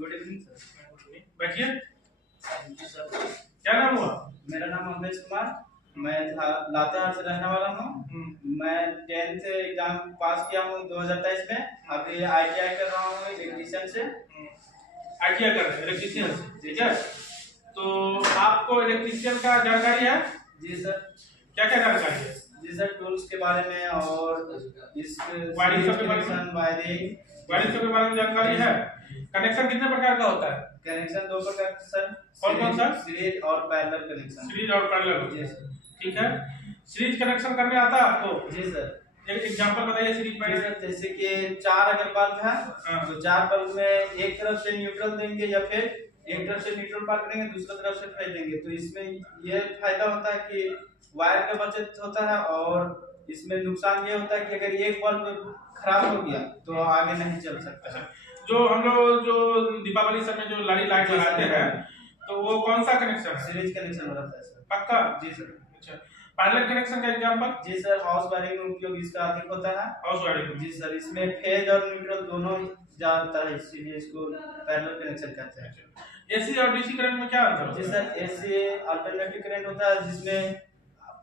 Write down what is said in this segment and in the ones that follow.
Good evening sir. बैठिए। Thank you sir. क्या नाम हुआ? मेरा नाम अमरेश कुमार, मैं लातेहार से रहने वाला हूँ। मैं 10th एग्जाम पास किया हूँ 2023 में। अभी ITI कर रहा हूँ इलेक्ट्रीशियन से। ITI कर रहे हैं इलेक्ट्रीशियन से, ठीक है। तो आपको इलेक्ट्रीशियन का जानकारी है? जी सर। क्या क्या जानकारी है? जी सर, टूल्स के बारे में और इस वायरिंग सब के बारे में? वायरिंग सब के बारे में जानकारी है। कनेक्शन कितने प्रकार का होता है? कनेक्शन 2 प्रकार का सर। कौन सा? सीरीज और पैरेलल कनेक्शन। सीरीज और पैरेलल। जी सर। ठीक है। सीरीज कनेक्शन करने आता है आपको? जी सर। एक एग्जांपल बताइए सीरीज में। जैसे कि 4 अगर बल्ब है तो 4 बल्ब में एक तरफ से न्यूट्रल देंगे या फिर एक तरफ से न्यूट्रल पार करेंगे, दूसरी तरफ से फेज देंगे। तो इसमें ये फायदा होता है कि वायर का बचत होता है, और इसमें नुकसान ये होता है कि अगर एक बल्ब खराब हो गया तो आगे नहीं चल सकता है। जो हम लोग जो दीपावली समय जो लाड़ी लाइट लगाते हैं तो वो कौन सा कनेक्शन है? सीरीज कनेक्शन रहता है सर। पक्का? जी सर। अच्छा, पैरेलल कनेक्शन का एग्जांपल? जी सर, हाउस वायरिंग में उपयोग इसका अधिक होता है। House wiring. जी सर, इसमें फेज और न्यूट्रल दोनों जाता है, इसीलिए इसको पैरेलल कनेक्शन कहते हैं। एसी और डीसी करंट में क्या अंतर होता है? जी सर, एसी अल्टरनेटिव करंट होता है जिसमें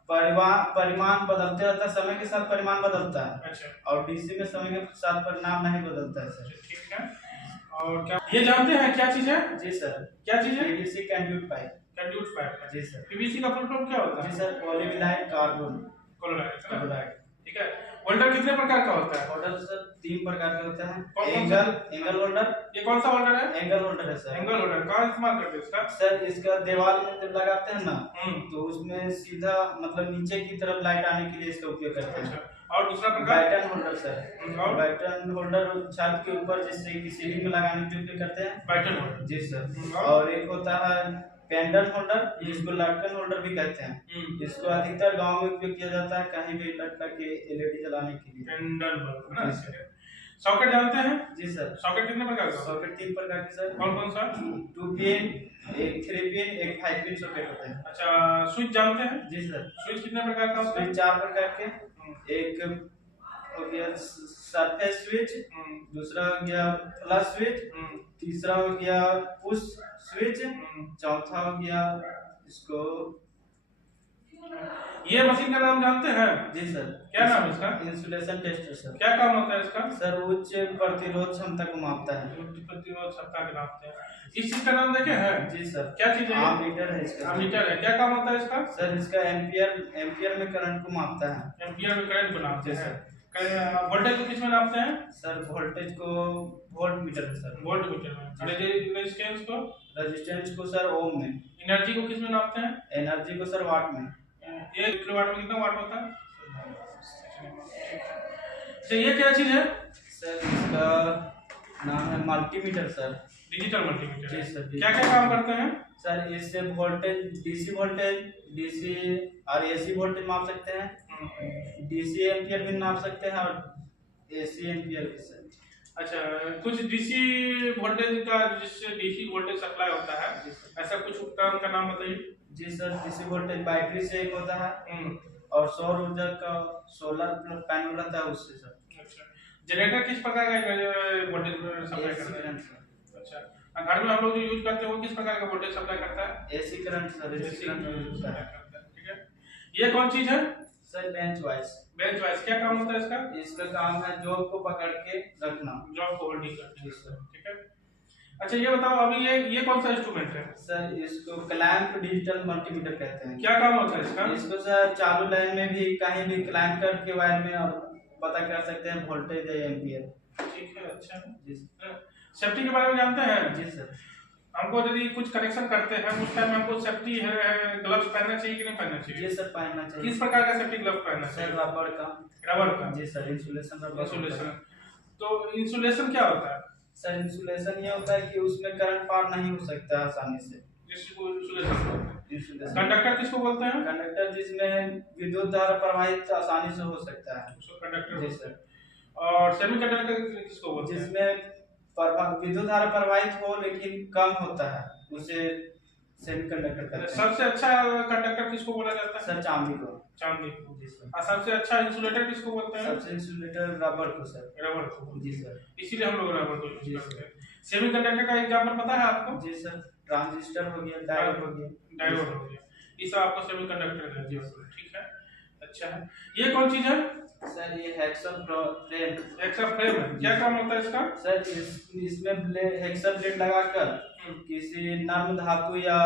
परिमाण बदलते रहता है, समय के साथ परिमाण बदलता है। अच्छा। और डीसी में समय के साथ परिणाम नहीं बदलता है सर। ठीक है। और क्या ये जानते हैं क्या चीज है? जी सर। क्या चीज है? PVC conduit pipe. Conduit pipe. जी सर। पीवीसी का फुल फॉर्म क्या होता है? जी सर, पॉलीविनाइल कार्बन क्लोराइड। ठीक है। होल्डर कितने प्रकार का होता है? होल्डर सर 3 प्रकार के होते हैं। कौन सा? Angle holder. ये कौन सा होल्डर है? एंगल होल्डर है सर। एंगल होल्डर कहाँ इस्तेमाल करते हैं इसका? सर इसका दीवार में जब लगाते हैं ना तो तो उसमें सीधा मतलब नीचे की तरफ लाइट आने के लिए इसका उपयोग करते हैं। और दूसरा प्रकार? Baton holder sir. और बैटन होल्डर छत के ऊपर जिससे कि सीलिंग में लगाने के उपयोग करते हैं। Batten holder. जी सर। और एक होता है पेंडल होल्डर, जिसको लटकन होल्डर भी कहते हैं। इसको अधिकतर गांव में उपयोग किया जाता है कहीं भी लटका के एलईडी जलाने के लिए। पेंडल बल्ब है ना। सॉकेट जानते हैं? जी सर। सॉकेट कितने प्रकार का? सॉकेट 3 प्रकार के सर। कौन कौन सा? 2 पिन, एक 3 पिन, एक 5 पिन सॉकेट होते हैं। अच्छा, स्विच जानते हैं? जी सर। स्विच कितने प्रकार का होता है? स्विच 4 प्रकार के। एक हो गया सरफेस स्विच, दूसरा हो गया फ्लश स्विच, तीसरा हो गया पुश स्विच, चौथा हो गया इसको। ये मशीन का नाम जानते हैं? जी सर। क्या नाम है इसका? Insulation tester sir. क्या काम होता है इसका? सर उच्च प्रतिरोध क्षमता को मापता है। प्रतिरोध क्षमता के नापते हैं। इस चीज का नाम देखे हैं? जी सर। क्या चीज है? एमीटर है इसका। एमीटर है। क्या काम होता है इसका? सर इसका एम्पियर में करंट को मापता है। एम्पियर में करंट को नापते हैं। सर। वोल्टेज को किस में नापते हैं? सर वोल्टेज को वोल्ट मीटर है सर। वोल्ट मीटर में। रेजिस्टेंस को? रेजिस्टेंस को सर ओम में। एनर्जी को किस में नापते हैं? एनर्जी को सर वाट में। 1 किलोवाट में कितना वाट होता है? तो ये क्या चीज है? सर इसका नाम है मल्टीमीटर सर। Digital multimeter. जी सर। क्या क्या काम करते हैं? सर इससे वोल्टेज, डीसी और एसी वोल्टेज माप सकते हैं। डीसी एम्पियर भी नाप सकते हैं और एसी एम्पियर भी सर। अच्छा, कुछ डीसी वोल्टेज का जिससे डीसी वोल्टेज सप्लाई होता है, ऐसा कुछ उपकरण का नाम बताइए। जी सर, डीसी वोल्टेज बैटरी से एक होता है और सौर ऊर्जा का सोलर पैनल रहता है उससे सर। अच्छा, जनरेटर किस प्रकार का वोल्टेज सप्लाई करता है? अच्छा, घर में हम लोग जो यूज करते हैं वो किस प्रकार का वोल्टेज सप्लाई करता है? AC current sir. AC current होता है। ठीक है। ये कौन चीज है? Sir bench wise. Bench wise क्या काम होता है इसका? इसका काम है जॉब को पकड़ के रखना। जॉब को होल्डिंग करते हैं। जी सर। ठीक है। अच्छा ये बताओ अभी ये कौन सा इंस्ट्रूमेंट है? सर इसको क्लैंप डिजिटल मल्टीमीटर कहते हैं। क्या काम होता है इसका? इसको सर चालू लाइन में भी कहीं भी क्लैंप करके वायर में और पता कर सकते हैं वोल्टेज या एम्पियर। ठीक है। अच्छा जी। सेफ्टी के बारे में जानते हैं? जी सर। हमको यदि कुछ कनेक्शन करते हैं उस टाइम हमको सेफ्टी ग्लव्स पहनना चाहिए कि नहीं पहनना चाहिए? जी सर, पहनना चाहिए। किस प्रकार का सेफ्टी ग्लव्स पहनना चाहिए? सर रबर का। रबर का। जी सर, इंसुलेशन रबर। इंसुलेशन। तो इंसुलेशन क्या होता है? सर इंसुलेशन ये होता है कि उसमें करंट पार नहीं हो सकता आसानी से। जिसको इंसुलेशन बोलते हैं। इंसुलेशन। कंडक्टर किसको बोलते हैं? कंडक्टर जिसमें विद्युत धारा प्रवाहित आसानी से हो सकता है उसको कंडक्टर। जी सर। और सेमीकंडक्टर किसको बोलते हैं? जिसमें विद्युत धारा प्रवाहित हो लेकिन कम होता है, उसे सेमीकंडक्टर करते हैं। सबसे अच्छा कंडक्टर किसको बोला जाता है? सर चांदी को। चांदी को। जी सर। और सबसे अच्छा इंसुलेटर किसको बोलते हैं? सबसे इंसुलेटर रबर को सर। रबर को। जी सर। इसीलिए हम लोग रबर को यूज जी करते हैं। सेमीकंडक्टर का एग्जांपल पता है आपको? जी सर, ट्रांजिस्टर हो गया, डायोड हो गया। डायोड हो गया, ये सब आपको सेमीकंडक्टर का जी ठीक है। अच्छा है, ये कौन चीज है? सर ये हेक्सा फ्रेम। हेक्सा फ्रेम है, क्या काम होता है इसका? सर इसमें हेक्सा ब्लेड लगाकर किसी नर्म धातु या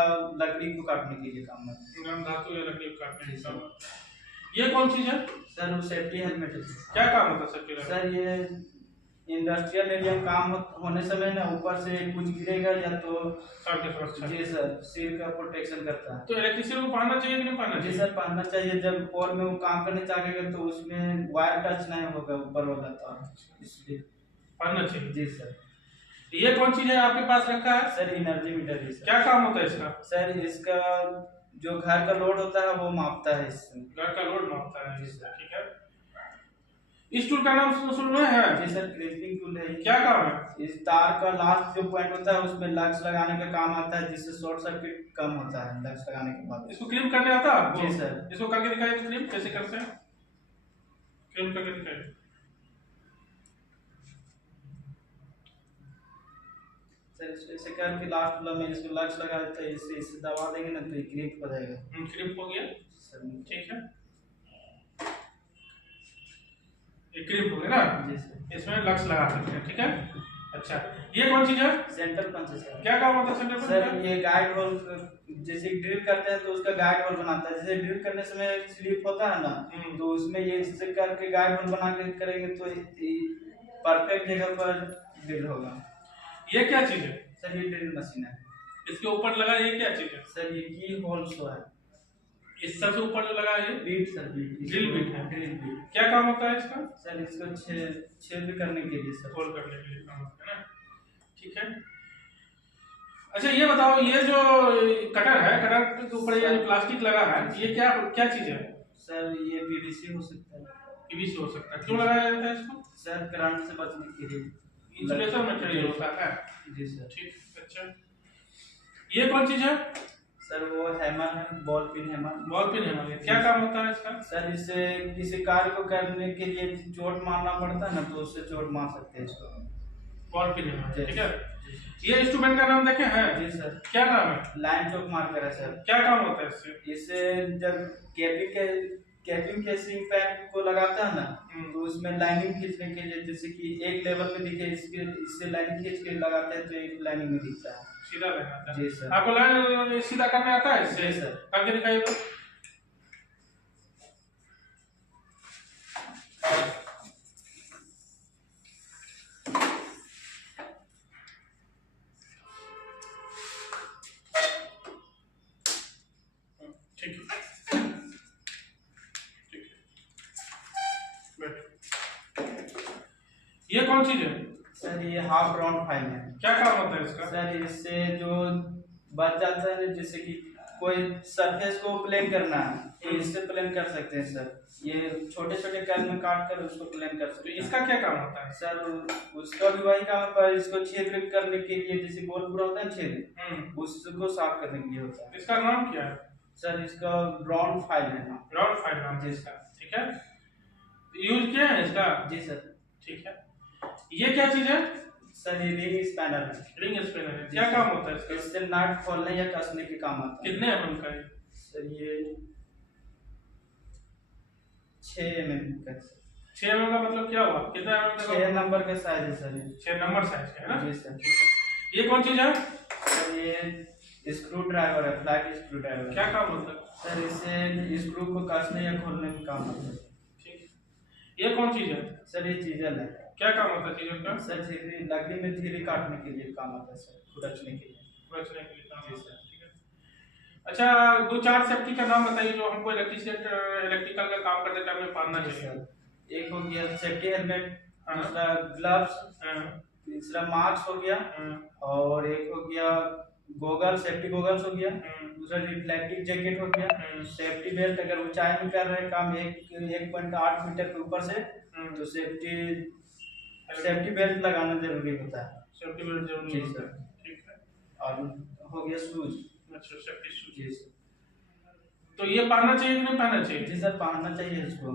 लकड़ी को काटने के लिए काम आता है। नर्म धातु या लकड़ी को काटने के लिए। ये कौन चीज है? सर वो सेफ्टी हेलमेट है। क्या काम होता है सेफ्टी हेलमेट? सर ये इंडस्ट्रियल एरिया में काम होने समय ना ऊपर से कुछ गिरेगा या तो सर के सुरक्षा। जी सर, सिर का प्रोटेक्शन करता है। तो इलेक्ट्रिशियन को पहनना चाहिए कि नहीं पहनना चाहिए? जी सर पहनना चाहिए। जब पोल में वो काम करने चाहेगा तो उसमें वायर टच नहीं होगा ऊपर वाला तार, इसलिए पहनना चाहिए। जी सर। ये कौन चीज है आपके पास रखा है? सर एनर्जी मीटर है सर। क्या काम होता है इसका? सर इसका जो घर का लोड होता है वो मापता है इससे। घर का लोड मापता है। जी सर। ठीक है। इस टूल का नाम सुना है? जी सर, क्रिपिंग टूल है। क्या काम है? इस तार का लास्ट जो पॉइंट होता है उसमें लक्स लगाने का काम आता है, जिससे शॉर्ट सर्किट कम होता है लक्स लगाने के बाद। इसको क्लीन करने आता है आपको? जी सर। इसको करके दिखाइए तो क्लीन कैसे करते हैं, क्लीन करके दिखाइए। सर ऐसे करके लास्ट वाला में इसको लक्स लगा देते हैं, इससे दबा देंगे ना तो ये क्रिप हो जाएगा। क्लिप हो गया सर। ठीक है, ये क्लिप हो गया ना। जी सर। इसमें लक्स लगा सकते हैं। ठीक है। अच्छा, ये कौन चीज है? सेंटर पंच है सर। क्या काम होता है सेंटर पंच? सर ये गाइड होल, जैसे ड्रिल करते हैं तो उसका गाइड होल बनाता है। जैसे ड्रिल करने समय स्लिप होता है ना, तो उसमें ये इससे करके गाइड होल बना के करेंगे तो परफेक्ट जगह पर ड्रिल होगा। ये क्या चीज है? सर ये ड्रिल मशीन है। इसके ऊपर लगा ये क्या चीज है? सर ये की होल शो है। इस सबसे ऊपर जो लगा है ये bit sir, bit drill bit है। Drill bit. क्या काम होता है इसका? सर इसको छेद करने के लिए सर। होल करने के लिए काम होता है ना। ठीक है। अच्छा ये बताओ, ये जो कटर है, कटर के ऊपर ये जो प्लास्टिक लगा है, ये क्या क्या चीज है? सर ये पीवीसी हो सकता है। पीवीसी हो सकता है। क्यों लगाया जाता है इसको? सर करंट से बचने के लिए। इंसुलेशन मटेरियल होता है। जी सर। ठीक। अच्छा, ये कौन चीज है? सर वो हैमर है, ball pin hammer. Ball pin है, क्या काम होता है इसका? सर इससे किसी कार्य को करने के लिए चोट मारना पड़ता है ना, तो उससे चोट मार सकते हैं इसको। बॉल पिन है। जी। ठीक है। ये इंस्ट्रूमेंट का नाम देखे हैं? जी सर। क्या नाम है? लाइन चौक मार्कर है सर। क्या काम होता है इससे? इससे जब कैपिंग केसिंग पैक को लगाता है ना, तो उसमें लाइनिंग खींचने के लिए, जैसे कि एक लेवल में दिखे इससे लाइनिंग खींच के लगाते हैं तो एक लाइनिंग में दिखता है। सीधा लगाता है। जी सर। आपको लाइन सीधा करने आता है इससे? जी सर। करके दिखाइए तो। ठीक है, ठीक है। ये कौन चीज है? सर ये हाफ राउंड फाइल है। क्या काम होता है इसका? सर इससे जो बच जाता है, जैसे कि कोई सरफेस को प्लेन करना है तो इससे प्लेन कर सकते हैं सर। ये छोटे छोटे कर्व में काट कर उसको प्लेन कर सकते तो हैं। इसका क्या काम होता है? सर उसका भी वही काम है, पर इसको छेद करने के लिए, जैसे गोल पूरा होता है छेद, उसको साफ करने के लिए होता है। इसका नाम क्या है? सर इसका राउंड फाइल है ना। राउंड फाइल नाम है इसका। ठीक है। यूज किया है इसका? जी सर। ठीक है। ये क्या चीज है? सर ये रिंग स्पैनर है। रिंग स्पिनर है। क्या काम होता है इसका? इससे नट खोलने या कसने के काम आता है। कितने mm का है? सर ये 6 mm का। 6 mm का मतलब क्या हुआ? कितना mm का? 6 नंबर का साइज है सर। 6 नंबर साइज का है ना। जी सर। ये कौन चीज है? सर ये स्क्रू ड्राइवर है, फ्लैट स्क्रू ड्राइवर। क्या काम होता है? सर इससे स्क्रू को कसने या खोलने में काम आता है। ठीक। ये कौन चीज है? सर ये चीजल है। क्या काम होता है चीजों का? सर झिल्ली, लकड़ी में झिल्ली काटने के लिए काम आता है सर, खुरचने के लिए। बचने के लिए काम होता है। ठीक है। अच्छा, दो चार सेफ्टी का नाम बताइए जो हमको इलेक्ट्रिकल का काम करते टाइम में पहनना चाहिए। सर एक हो गया सेफ्टी हेलमेट, दूसरा ग्लव्स, तीसरा मास्क हो गया, और एक हो गया गोगल, सेफ्टी गोगल्स हो गया, दूसरा रिफ्लेक्टिव जैकेट हो गया, सेफ्टी बेल्ट, अगर ऊंचाई में कर रहे हैं काम 1.8 मीटर के ऊपर से तो सेफ्टी बेल्ट लगाना जरूरी होता है। सेफ्टी बेल्ट जरूरी जी होता सर। है। ठीक है। और हो गया शूज। अच्छा, शक्ति सूच। जी सर। तो ये पहनना चाहिए कि नहीं पहनना चाहिए? जी सर, पहनना चाहिए इसको।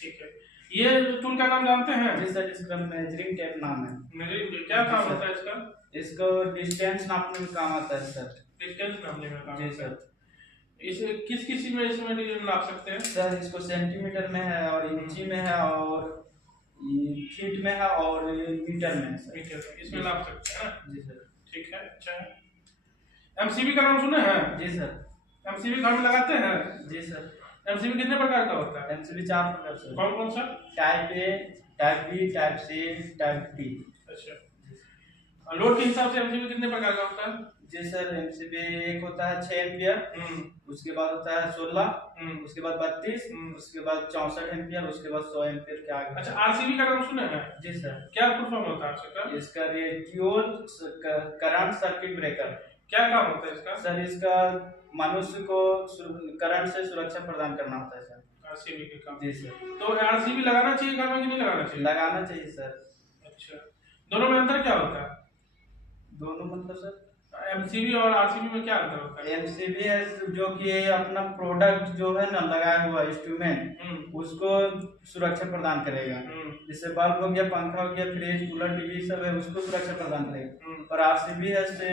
ठीक है। ये टूल का नाम जानते हैं? जी सर, इसका मेजरिंग टेप नाम है। मेजरिंग क्या काम होता है इसका? इसको डिस्टेंस नापने में काम आता है सर। डिस्टेंस नापने में काम जी आता है। सर। इसे किस किस चीज में इसमें नाप सकते हैं? सर इसको सेंटीमीटर में है और इंची में है और फीट में है और मीटर में है सर। मीटर में इसमें नाप सकते हैं ना? जी सर। ठीक है, अच्छा है। एमसीबी का नाम सुने हैं? जी सर। एमसीबी घर में लगाते हैं? जी सर। एमसीबी कितने प्रकार का होता है? एमसीबी 4 प्रकार से। कौन कौन सा? Type A, type B, type C, type D. अच्छा। लोड के हिसाब से एमसीबी कितने प्रकार का होता है? जी सर, एमसीबी एक होता है 6 एम्पियर, उसके बाद होता है 16, उसके बाद 32, उसके बाद 64 एम्पियर, उसके बाद 100 एम्पियर के आगे। अच्छा, आरसीबी का नाम सुने हैं? जी सर। क्या फुल फॉर्म होता है इसका? इसका रेडियल करंट सर्किट ब्रेकर। क्या काम होता है इसका? सर इसका मनुष्य को करंट से सुरक्षा प्रदान करना होता है सर। आरसीबी के काम। जी सर। तो आरसीबी लगाना चाहिए घर में कि नहीं लगाना चाहिए? लगाना चाहिए सर। अच्छा, दोनों में अंतर क्या होता है? दोनों मतलब सर एमसीबी और आरसीबी में क्या अंतर होता है? एमसीबी है जो कि अपना प्रोडक्ट जो है ना लगाया हुआ इंस्ट्रूमेंट उसको सुरक्षा प्रदान करेगा। जैसे बल्ब हो गया, पंखा हो गया, फ्रिज, कूलर, टीवी सब है, उसको सुरक्षा प्रदान करेगा। और आरसीबी है से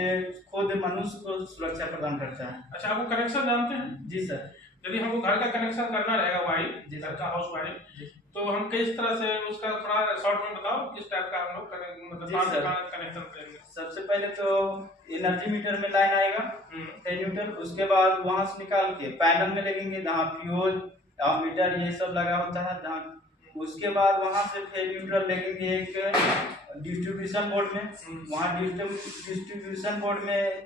खुद मनुष्य को सुरक्षा प्रदान करता है। अच्छा, आपको कनेक्शन जानते हैं? जी सर। यदि हमको घर का कनेक्शन करना रहेगा वायरिंग, घर का हाउस वायरिंग, तो हम किस तरह से उसका थोड़ा शॉर्ट में बताओ, किस टाइप का हम लोग कनेक्शन करेंगे? सबसे पहले तो एनर्जी मीटर में लाइन आएगा 10 न्यूट्रल, उसके बाद वहां से निकाल के पैनल में लगेंगे जहाँ फ्यूज मीटर ये सब लगा होता है जहाँ। उसके बाद वहां से फिर न्यूट्रल लगेंगे एक डिस्ट्रीब्यूशन बोर्ड में, वहाँ डिस्ट्रीब्यूशन बोर्ड में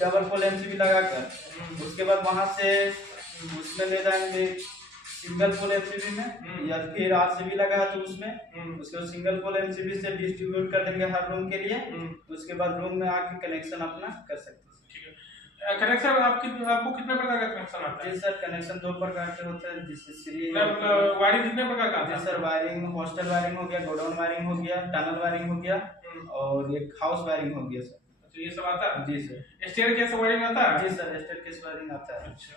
डबल पोल एमसीबी लगाकर उसके बाद वहां से उसमें ले जाएंगे सिंगल पोल एमसीबी में, या फिर आरसीबी लगा है तो उसमें उसको सिंगल पोल एमसीबी से डिस्ट्रीब्यूट कर देंगे हर रूम के लिए। उसके बाद रूम में आके कनेक्शन अपना कर सकते हैं। ठीक है। कनेक्शन आपको कितने प्रकार का कनेक्शन आता है? जी सर, कनेक्शन 2 प्रकार के होते हैं, जिससे सीरी वायरिंग कितने प्रकार का आता है? जी सर, वायरिंग हॉस्टल वायरिंग हो गया, गोडाउन वायरिंग हो गया, टनल वायरिंग हो गया और एक हाउस वायरिंग हो गया सर। अच्छा, ये सब आता है? जी सर। स्टेयरकेस वायरिंग आता है? जी सर, स्टेयरकेस वायरिंग आता है। अच्छा,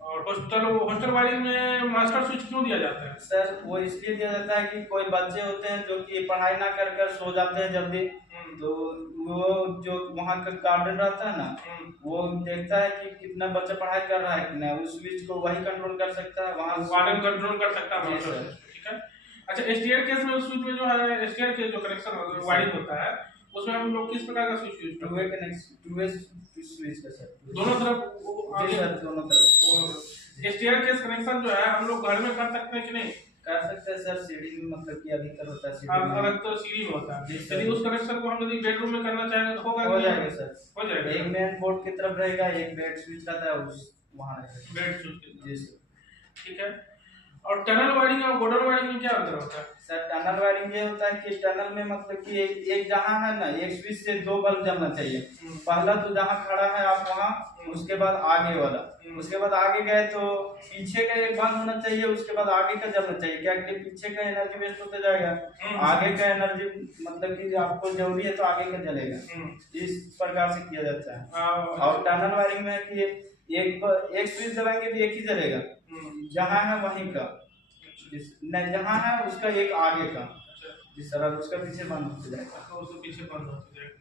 और हॉस्टल वायरिंग में मास्टर स्विच क्यों दिया जाता है? सर वो इसलिए दिया जाता है कि कोई बच्चे होते हैं जो कि पढ़ाई ना कर कर सो जाते हैं जल्दी, तो वो जो वहाँ का गार्डन रहता है ना, वो देखता है कि कितना बच्चा पढ़ाई कर रहा है कि नहीं, उस स्विच को वही कंट्रोल कर सकता है, वहाँ वार्डन कंट्रोल कर सकता है। जी सर। ठीक है। अच्छा, स्टेयरकेस में स्विच में जो है स्टेयरकेस जो कनेक्शन वायरिंग होता है उसमें हम लोग किस प्रकार का स्विच यूज करते हैं? टू वे स्विच का सर। दोनों तरफ? जी सर, दोनों तरफ। स्टेयरकेस कनेक्शन जो है हम लोग घर में कर सकते हैं कि नहीं? कर सकते हैं सर, सीढ़ी में मतलब कि अधिकतर होता है सीढ़ी में। अलग तो सीढ़ी में होता है। जी सर। यदि उस कनेक्शन को हम यदि बेडरूम में करना चाहें तो होगा? हो जाएगा सर, हो जाएगा। एक मेन बोर्ड की तरफ रहेगा, एक बेड स्विच रहता है उस वहाँ रहेगा। Bed switch. जी सर। ठीक है। और टनल वायरिंग और गोडाउन वायरिंग में क्या अंतर होता है? सर टनल वायरिंग ये होता है कि टनल में मतलब कि एक जहाँ है ना, एक स्विच से 2 बल्ब जलना चाहिए। पहला तो जहाँ खड़ा है आप वहाँ, उसके बाद आगे वाला, उसके बाद आगे गए तो पीछे का एक बंद होना चाहिए, उसके बाद आगे का जलना चाहिए। क्या कि पीछे का एनर्जी वेस्ट होता जाएगा, आगे का एनर्जी मतलब कि आपको जरूरी है तो आगे का जलेगा। इस प्रकार से किया जाता है। और टनल वायरिंग में है कि एक स्विच दबाएंगे तो एक ही जलेगा, जहाँ है वहीं का, जहाँ है उसका एक आगे का। जिस तरह उसका पीछे बंद हो जाएगा, तो उसके पीछे बंद हो जाएगा।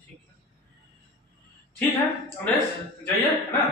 ठीक है, ठीक है अमरेश, जाइए, है ना?